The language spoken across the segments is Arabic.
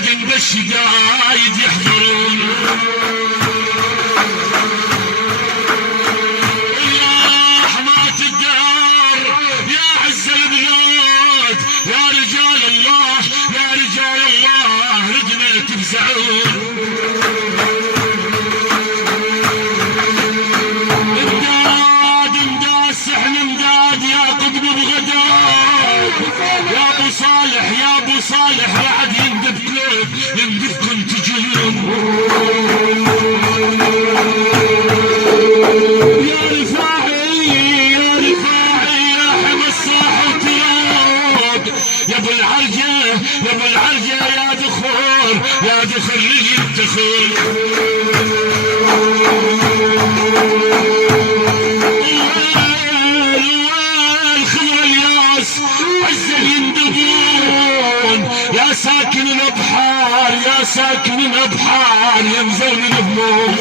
بدن بالشدايد يحضرون. يا حماة الدار يا عز البلاد يا رجال الله يا رجال الله ردنا تفزعون. امداد مداس احنا امداد يا قطب بغداد يا ابو صالح يا ابو صالح رعد يندبكم تجون. يا رفاعي يا رفاعي يا حمى الصاحب تراب يا ابو العرجه يا ابو العرجه يا دخول يا دخل اللي يدخل. يا ساكن الابحار يا ساكن الابحار يا مزون الهموم.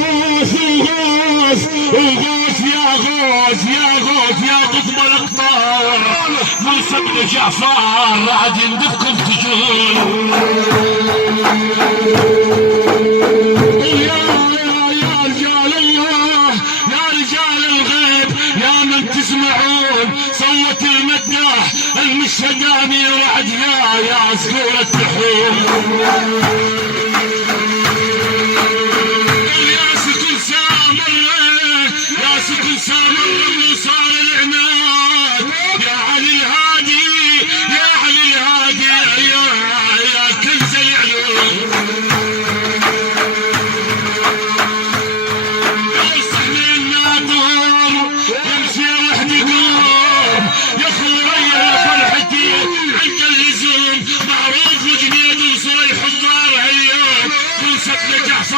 غوث غوث يا غوث يا غوث يا قطب الاقطار موسى بن جعفر رعد يندبكم تجون. تسمعون صوت المداح المشهداني رعد يا عسكور التحوم. يا سكن سامر يا سكن سامر وصار العناد يا علي الهادي يا علي الهادي يا كنز العلوم.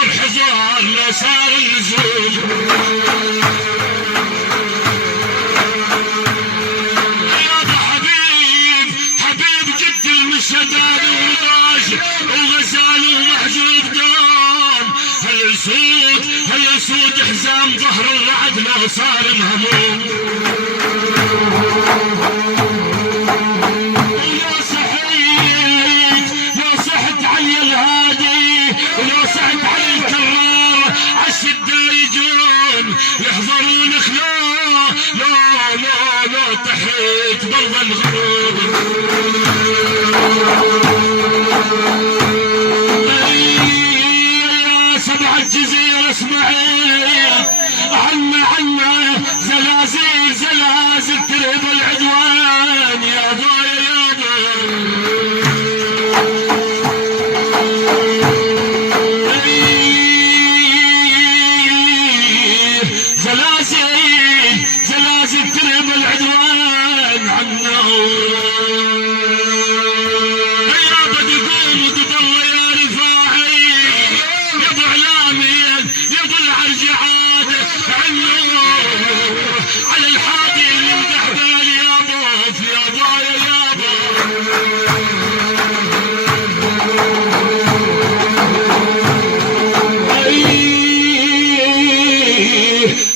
الحجار لا صار النزول. يا ابو حبيب حبيب جد المشهدان ورضاش وغزال ومحجوب دام هالاسود حزام ظهر الرعد لا صار مهموم. يا صحت علي الهادي ولو صحت علي الكرار عالشدة يجون يحضرونك لا تحيت برضى الغروب. يا سبع الجزيرة اسمعي عنا زلازل زلازل ترهب العدوان يا ضايع يا زلازل ترهب العدوان عنا. يا بدي قوم وتضل يا رفاعي يا ابو علامي يا ابو العرج عاد عنه على الحادي اللي مدح بالي يا ضوف يا ضايع يا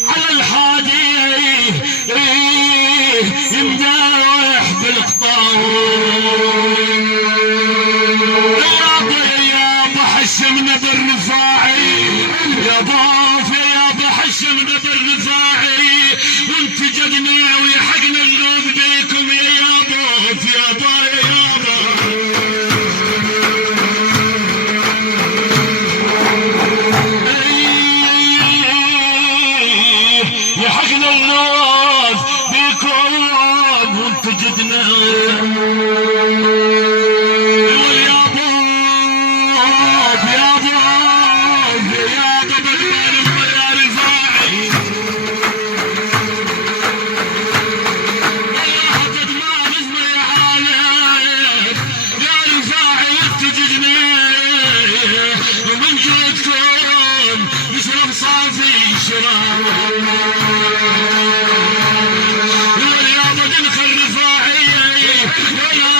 على الحادي يمداح بالقطار. يا ابو حشمنا بالرفاعي يا ضاف يا ابو حشمنا بالرفاعي وانتجدنا ويحقنا الغوث بيكم يا ضاف يا ضايع يا حقنا الناس بكم وانتجدنا يا ضاب يا ضاب يا ضاب يا رفاعي يا قد ما نزمر يا عالم يا رفاعي وانتجدنا ومن جودكم نشرب صافي شراب. يا بدن الرفاعي يا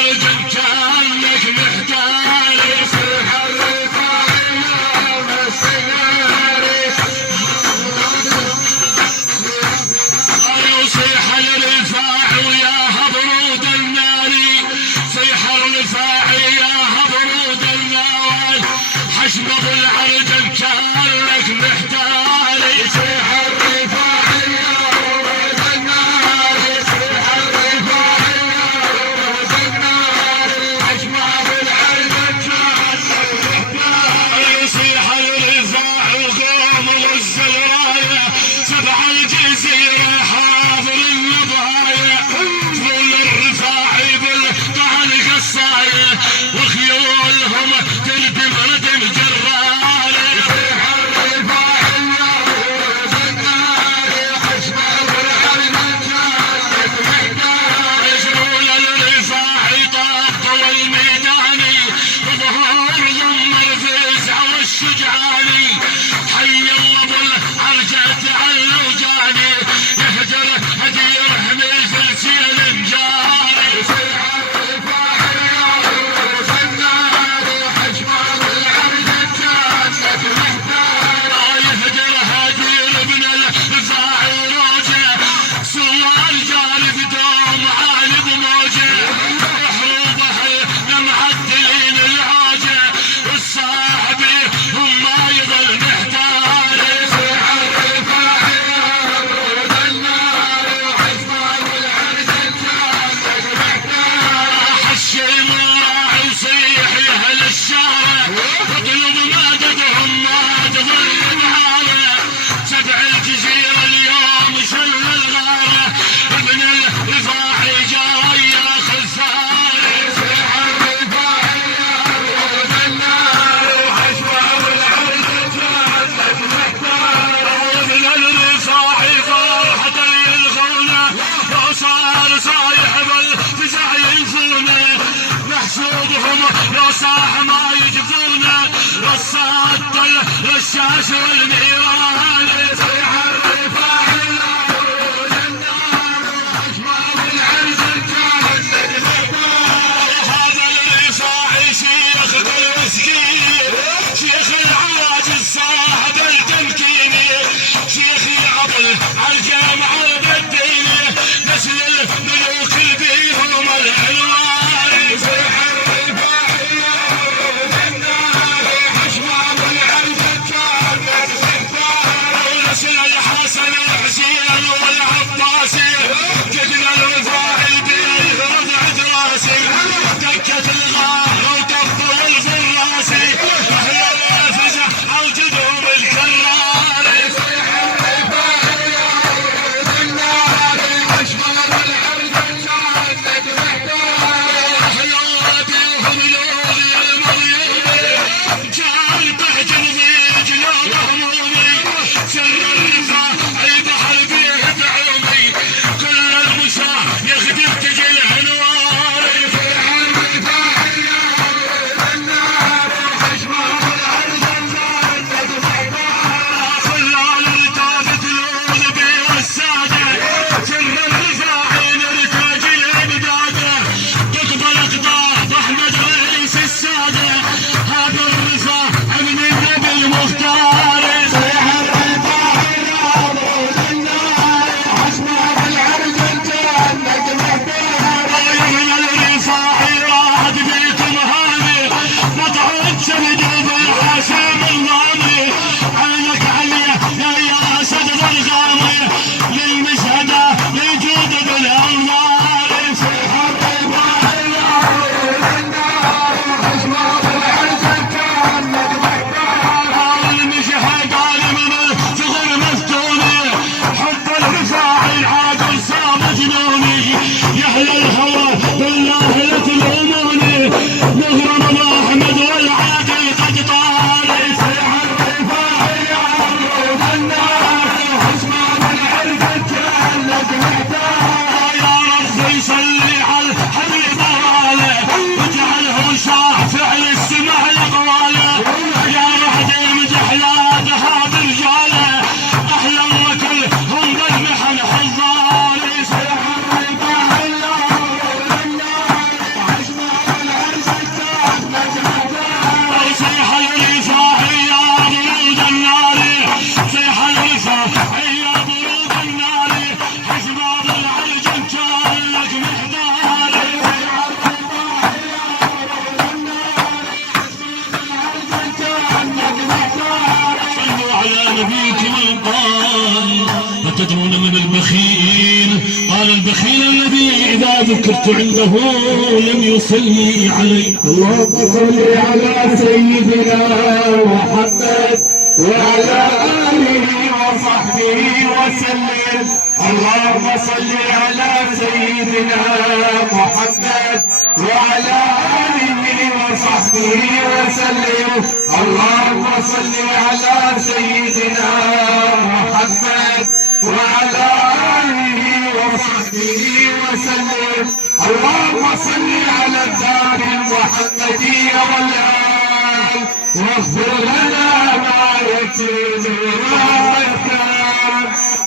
العرج كانك محتال يصيح الرفاعي يوم السنار يصيح الرفاع وياها برود النار صيح الرفاعي ياها برود النار حشم ابو العرج كانك محتال يصيح الرفاعي يا برود النار يصيح الرفاعي يا برود النار حشم ابو العرج كانك محتال يصيح الرفاع وقوم غز الرايه سبع الجزيره حاضر النبايه طول الرفاعي بالطعن قصايه وخيولهم تردم ردم جراله يصيح الرفاعي يا برود النار حشم ابو العرج كانك محتال يشرون الرفاعي طاق والميداني وظهور ضم الفزع والشجعاني حي الله ابو العرج تعلى وجاني يهجر هدير مثل سيل جاري يصيح الرفاعي يا برود النار حشم ابو العرج كانك محتال يهجر هدير ابن الرفاعي روجه سوار جاري بدوم عالي بموجه وحروبه لمعدلين العوجه والصاحبي هم ما يظل محتال يصيح الرفاعي يا برود النار حشم ابو العرج كانك محتال حشيم الراعي يصيح يا اهل الشارع اطلب مددهم ما تظل بحاله سبع الجزيره اليوم شل الغاره ابن الرفاعي جاي ياخذ ثاره يصيح الرفاعي يا برود النار حشم ابو العرج كانك محتال ابن الرفاعي فرحة يلغونه لو صار صايح بالفزع ينفونه محسوبهم لو صاح ما يجفونه رصاد الرشاش والنيران يصيح الرفاعي يا برود النار حشم ابو العرج كانك محتال هذا الرفاعي شيخ المسكين شيخ العواجز صاحب التمكيني شيخ ابو العرج معرض الديني نسل الملوك بيهم العنوان يصيح الرفاعي يا برود النار حشم ابو العرج كانك محتال ونسل الحسن الحسين والعباسي جدنا الرفاعي بيغرد عدراسي دكت الغار وطبوا الفراسي اهل الفزع اوجدهم الكرار يصيح الرفاعي يا برود النار حشم ابو العرج كانك محتال اهل بيهم لولي المريومي جاي بهجن في جنوب همومي سر الرفاعي بحر بيه بعومي كل المشاة يخدم تجي العنوان يصيح الرفاعي يا برود النار حشم ابو العرج كانك محتال خلال رتابة لول بيه السادة سر الرفاعي نرتاج الامدادة تقبل اقطاب احمد رئيس السادة هذا الرفاعي من النبي المختار يصيح الرفاعي يا برود النار حشم ابو العرج كانك محتال من الرفاعي راحت بيكم هاني مطعود سند بالحسام المامي عينك عليه يا اسد ضرغامي للمشهده يجود بالانوار يصيح الرفاعي يا برود من البخيل؟ قال البخيل الذي إذا ذكرت عنده لم يصلي علي. اللهم صل على سيدنا محمد وعلى آله وصحبه وسلم. اللهم صل على سيدنا محمد وعلى آله وصحبه وسلم. اللهم صل على سيدنا محمد وعلى آله وصحبه وسلم. اللهم صل على الدار المحمدية والآل واغفر لنا ما يكفي وما يكفي.